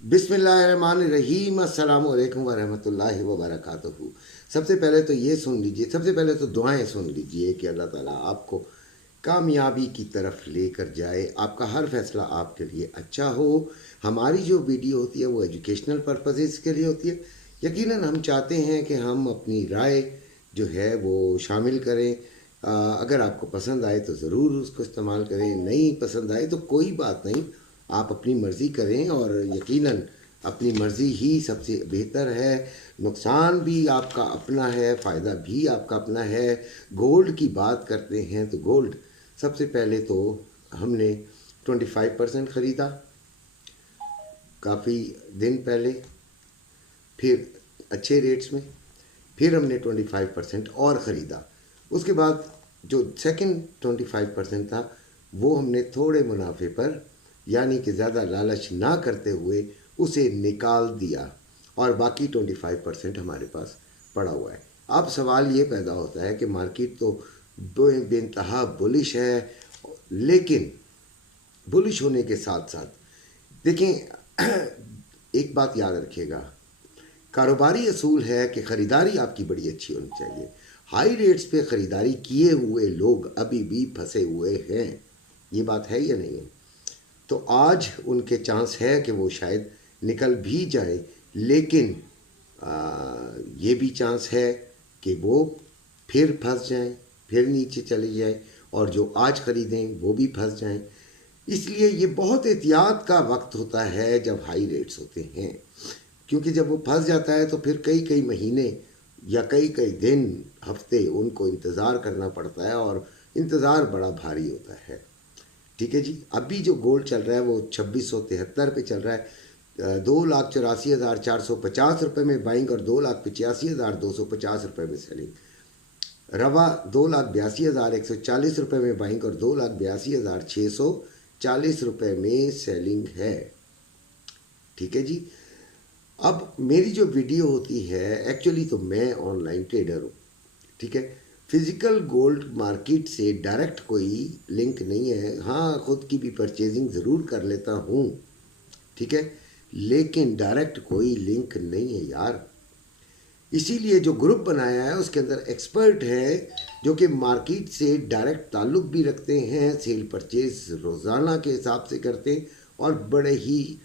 बिस्मिल्लाहिर्रहमानिर्रहीम, अस्सलाम वालेकुम वरहमतुल्लाहि वबरकातुहू। सबसे पहले तो ये सुन लीजिए, सबसे पहले तो दुआएं सुन लीजिए कि अल्लाह ताला आपको कामयाबी की तरफ लेकर जाए, आपका हर फैसला आपके लिए अच्छा हो। हमारी जो वीडियो होती है वो एजुकेशनल पर्पसेस के लिए होती है। यकीनन हम चाहते हैं कि हम अपनी राय जो है वो शामिल करें। अगर आपको पसंद आए तो ज़रूर उसको इस्तेमाल करें, नहीं पसंद आए तो कोई बात नहीं, आप अपनी मर्ज़ी करें और यकीनन अपनी मर्ज़ी ही सबसे बेहतर है। नुकसान भी आपका अपना है, फ़ायदा भी आपका अपना है। गोल्ड की बात करते हैं तो गोल्ड सबसे पहले तो हमने 25% ख़रीदा काफ़ी दिन पहले, फिर अच्छे रेट्स में, फिर हमने 25% और ख़रीदा। उसके बाद जो सेकंड 25% था वो हमने थोड़े मुनाफे पर, यानी कि ज़्यादा लालच ना करते हुए उसे निकाल दिया और बाकी 25% हमारे पास पड़ा हुआ है। अब सवाल ये पैदा होता है कि मार्केट तो बेइंतहा बुलिश है, लेकिन बुलिश होने के साथ साथ देखें एक बात याद रखिएगा, कारोबारी असूल है कि ख़रीदारी आपकी बड़ी अच्छी होनी चाहिए। हाई रेट्स पे ख़रीदारी किए हुए लोग अभी भी फंसे हुए हैं, ये बात है या नहीं है? तो आज उनके चांस है कि वो शायद निकल भी जाए, लेकिन ये भी चांस है कि वो फिर फंस जाएं, फिर नीचे चले जाएं, और जो आज ख़रीदें वो भी फंस जाएं। इसलिए ये बहुत एहतियात का वक्त होता है जब हाई रेट्स होते हैं, क्योंकि जब वो फंस जाता है तो फिर कई कई महीने या कई कई दिन, हफ्ते उनको इंतज़ार करना पड़ता है और इंतज़ार बड़ा भारी होता है। ठीक है जी। अभी जो गोल्ड चल रहा है वो 2673 पे चल रहा है। 2,84,450 रुपये में बाइंग और 2,85,250 रुपये में सेलिंग। रवा 2,82,140 रुपये में बाइंग और 2,82,640 रुपये में सेलिंग है। ठीक है जी। अब मेरी जो वीडियो होती है, एक्चुअली तो मैं ऑनलाइन ट्रेडर हूँ, ठीक है। फिज़िकल गोल्ड मार्केट से डायरेक्ट कोई लिंक नहीं है। हाँ, ख़ुद की भी परचेजिंग ज़रूर कर लेता हूँ, ठीक है, लेकिन डायरेक्ट कोई लिंक नहीं है यार। इसीलिए जो ग्रुप बनाया है उसके अंदर एक्सपर्ट हैं जो कि मार्केट से डायरेक्ट ताल्लुक़ भी रखते हैं, सेल परचेज रोज़ाना के हिसाब से करते हैं, और बड़े ही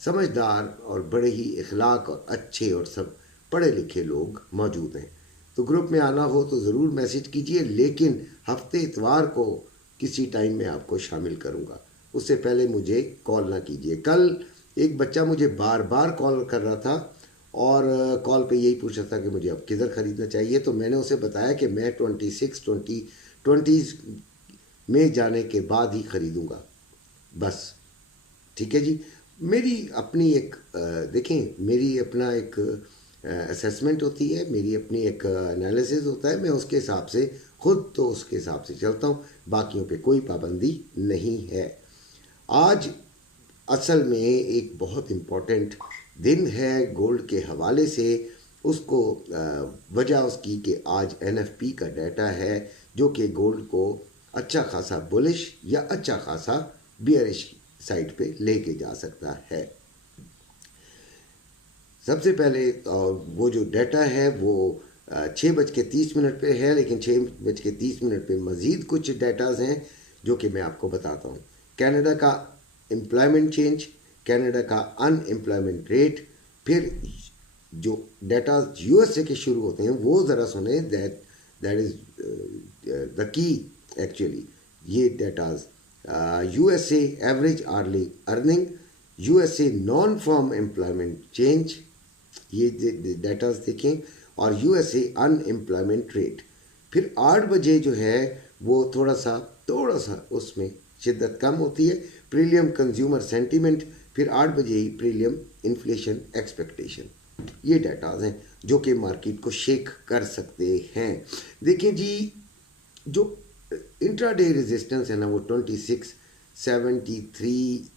समझदार और बड़े ही इखलाक और अच्छे और सब पढ़े लिखे लोग मौजूद हैं। तो ग्रुप में आना हो तो ज़रूर मैसेज कीजिए, लेकिन हफ्ते इतवार को किसी टाइम में आपको शामिल करूँगा, उससे पहले मुझे कॉल ना कीजिए। कल एक बच्चा मुझे बार बार कॉल कर रहा था और कॉल पे यही पूछ रहा था कि मुझे अब किधर ख़रीदना चाहिए, तो मैंने उसे बताया कि मैं 20 में जाने के बाद ही ख़रीदूँगा बस। ठीक है जी। मेरी अपनी एक देखें, मेरी अपना एक असेसमेंट होती है, मेरी अपनी एक एनालिसिस होता है, मैं उसके हिसाब से ख़ुद तो उसके हिसाब से चलता हूँ, बाकियों पे कोई पाबंदी नहीं है। आज असल में एक बहुत इम्पोर्टेंट दिन है गोल्ड के हवाले से। उसको वजह उसकी कि आज NFP का डाटा है जो कि गोल्ड को अच्छा खासा बुलिश या अच्छा खासा बियरिश साइड पे लेके जा सकता है। सबसे पहले वो जो डाटा है वो 6:30 पे है, लेकिन 6:30 पे मज़ीद कुछ डाटाज हैं जो कि मैं आपको बताता हूँ। कनाडा का एम्प्लॉयमेंट चेंज, कनाडा का अनएम्प्लॉयमेंट रेट, फिर जो डाटा USA के शुरू होते हैं वो ज़रा सुने, that is the key actually. ये डाटाज USA average early earning, USA non farm employment change, ये डाटाज देखें, और USA अनएम्प्लॉयमेंट रेट। फिर 8 बजे जो है वो थोड़ा सा उसमें शिद्दत कम होती है, प्रीलियम कंज्यूमर सेंटीमेंट, फिर 8 बजे ही प्रीलियम इन्फ्लेशन एक्सपेक्टेशन। ये डाटाज हैं जो कि मार्केट को शेक कर सकते हैं। देखिए जी, जो इंट्राडे रेजिस्टेंस है ना वो 2673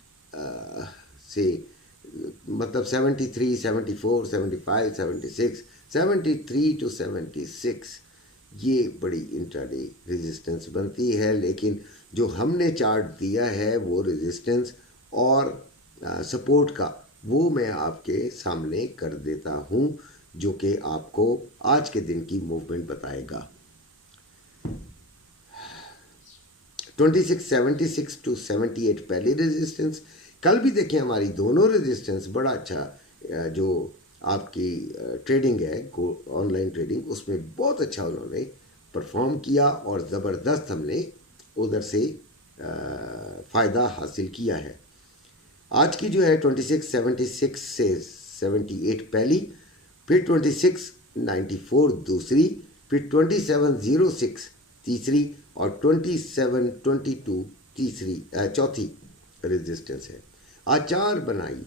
से, मतलब 73, 74, 75, 76, 73 to 76, ये बड़ी इंट्राडे रेजिस्टेंस बनती है। लेकिन जो हमने चार्ट दिया है वो रेजिस्टेंस और सपोर्ट का وہ میں آپ کے سامنے کر دیتا ہوں، جو کہ آپ کو آج کے دن کی موومنٹ بتائے گا۔ 2676 ٹو 78 پہلی ریزسٹنس۔ کل بھی دیکھیں ہماری دونوں ریزسٹنس بڑا اچھا جو آپ کی ٹریڈنگ ہے آن لائن ٹریڈنگ، اس میں بہت اچھا انہوں نے پرفارم کیا اور زبردست ہم نے ادھر سے فائدہ حاصل کیا ہے۔ آج کی جو ہے 2676 سے 78 پہلی، پھر 2694 دوسری، پھر 2706 تیسری اور 2722 چوتھی ریزسٹنس ہے۔ آج 4 بنائی،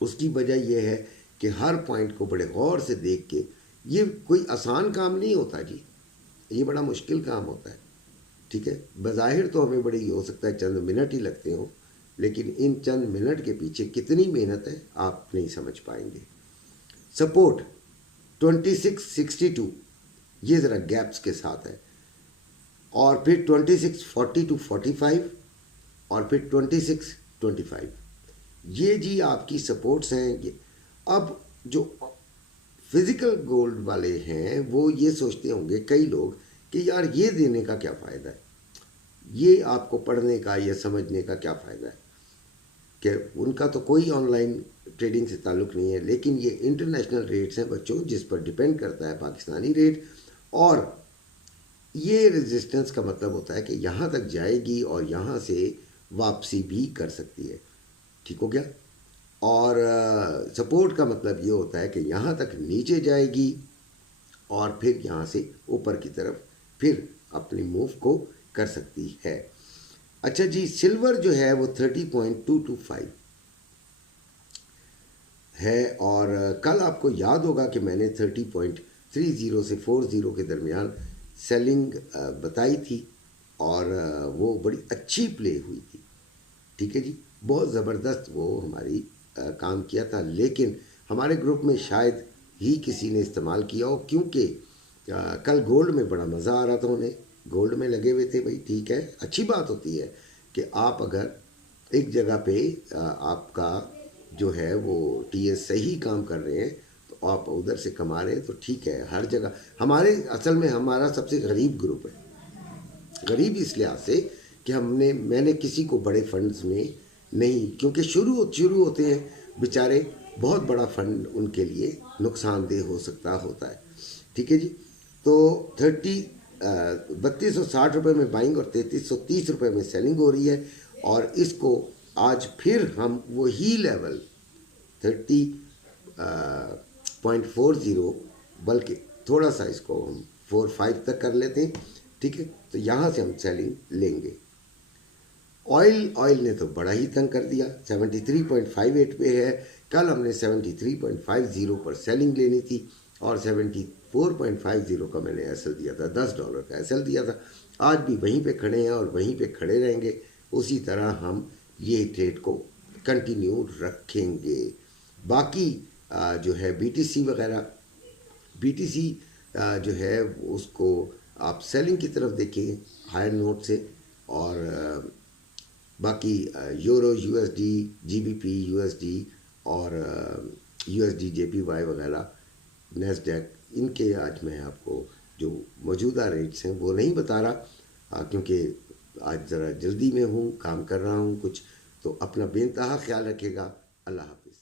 اس کی وجہ یہ ہے کہ ہر پوائنٹ کو بڑے غور سے دیکھ کے، یہ کوئی آسان کام نہیں ہوتا جی، یہ بڑا مشکل کام ہوتا ہے، ٹھیک ہے۔ بظاہر تو ہمیں بڑی ہو سکتا ہے چند منٹ ہی لگتے ہوں، لیکن ان چند منٹ کے پیچھے کتنی محنت ہے آپ نہیں سمجھ پائیں گے۔ سپورٹ 2662 یہ ذرا گیپس کے ساتھ ہے، اور پھر 2640 ٹو 45 اور پھر 2625 یہ جی آپ کی سپورٹس ہیں۔ اب جو فزیکل گولڈ والے ہیں وہ یہ سوچتے ہوں گے کئی لوگ کہ یار یہ دینے کا کیا فائدہ ہے، یہ آپ کو پڑھنے کا یا سمجھنے کا کیا فائدہ ہے، کہ ان کا تو کوئی آن لائن ٹریڈنگ سے تعلق نہیں ہے، لیکن یہ انٹرنیشنل ریٹس ہیں بچوں، جس پر ڈیپینڈ کرتا ہے پاکستانی ریٹ، اور یہ ریزسٹنس کا مطلب ہوتا ہے کہ یہاں تک جائے گی اور یہاں سے واپسی بھی کر سکتی ہے، ٹھیک ہو گیا۔ اور سپورٹ کا مطلب یہ ہوتا ہے کہ یہاں تک نیچے جائے گی اور پھر یہاں سے اوپر کی طرف پھر اپنی موو کو کر سکتی ہے۔ اچھا جی، سلور جو ہے وہ 30.225 ہے، اور کل آپ کو یاد ہوگا کہ میں نے 30.30 سے 40 کے درمیان سیلنگ بتائی تھی، اور وہ بڑی اچھی پلے ہوئی تھی، ٹھیک ہے جی، بہت زبردست وہ ہماری کام کیا تھا، لیکن ہمارے گروپ میں شاید ہی کسی نے استعمال کیا ہو، کیونکہ کل گولڈ میں بڑا مزہ آ رہا تھا، انہیں گولڈ میں لگے ہوئے تھے۔ بھائی ٹھیک ہے، اچھی بات ہوتی ہے کہ آپ اگر ایک جگہ پہ آپ کا جو ہے وہ ٹی ایس صحیح کام کر رہے ہیں تو آپ ادھر سے کما رہے ہیں تو ٹھیک ہے، ہر جگہ ہمارے اصل میں ہمارا سب سے غریب گروپ ہے، غریب اس لحاظ سے کہ میں نے کسی کو بڑے فنڈز میں نہیں، کیونکہ شروع ہوتے ہیں بیچارے، بہت بڑا فنڈ ان کے لیے نقصان دہ ہوتا ہے، ٹھیک ہے جی۔ تو 3260 روپے میں بائنگ اور 3330 روپے میں سیلنگ ہو رہی ہے، اور اس کو آج پھر ہم وہی لیول 30.40 بلکہ تھوڑا سا اس کو ہم 45 تک کر لیتے ہیں، ٹھیک ہے، تو یہاں سے ہم سیلنگ لیں گے۔ آئل نے تو بڑا ہی تنگ کر دیا، 73.58 پہ ہے، کل ہم نے 73.50 پر سیلنگ لینی تھی، اور 74.50 کا میں نے ایسل دیا تھا، $10 کا ایسل دیا تھا۔ آج بھی وہیں پہ کھڑے ہیں اور وہیں پہ کھڑے رہیں گے، اسی طرح ہم یہ ٹریڈ کو کنٹینیو رکھیں گے۔ باقی جو ہے بی ٹی سی وغیرہ، بی ٹی سی جو ہے اس کو آپ سیلنگ کی طرف دیکھیں ہائر نوٹ سے، اور باقی euro, U S D, G B P U S D, اور U S D J P Y وغیرہ، نیسڈیک، ان کے آج میں آپ کو جو موجودہ ریٹس ہیں وہ نہیں بتا رہا، کیونکہ آج ذرا جلدی میں ہوں، کام کر رہا ہوں کچھ، تو اپنا بے انتہا خیال رکھے گا۔ اللہ حافظ۔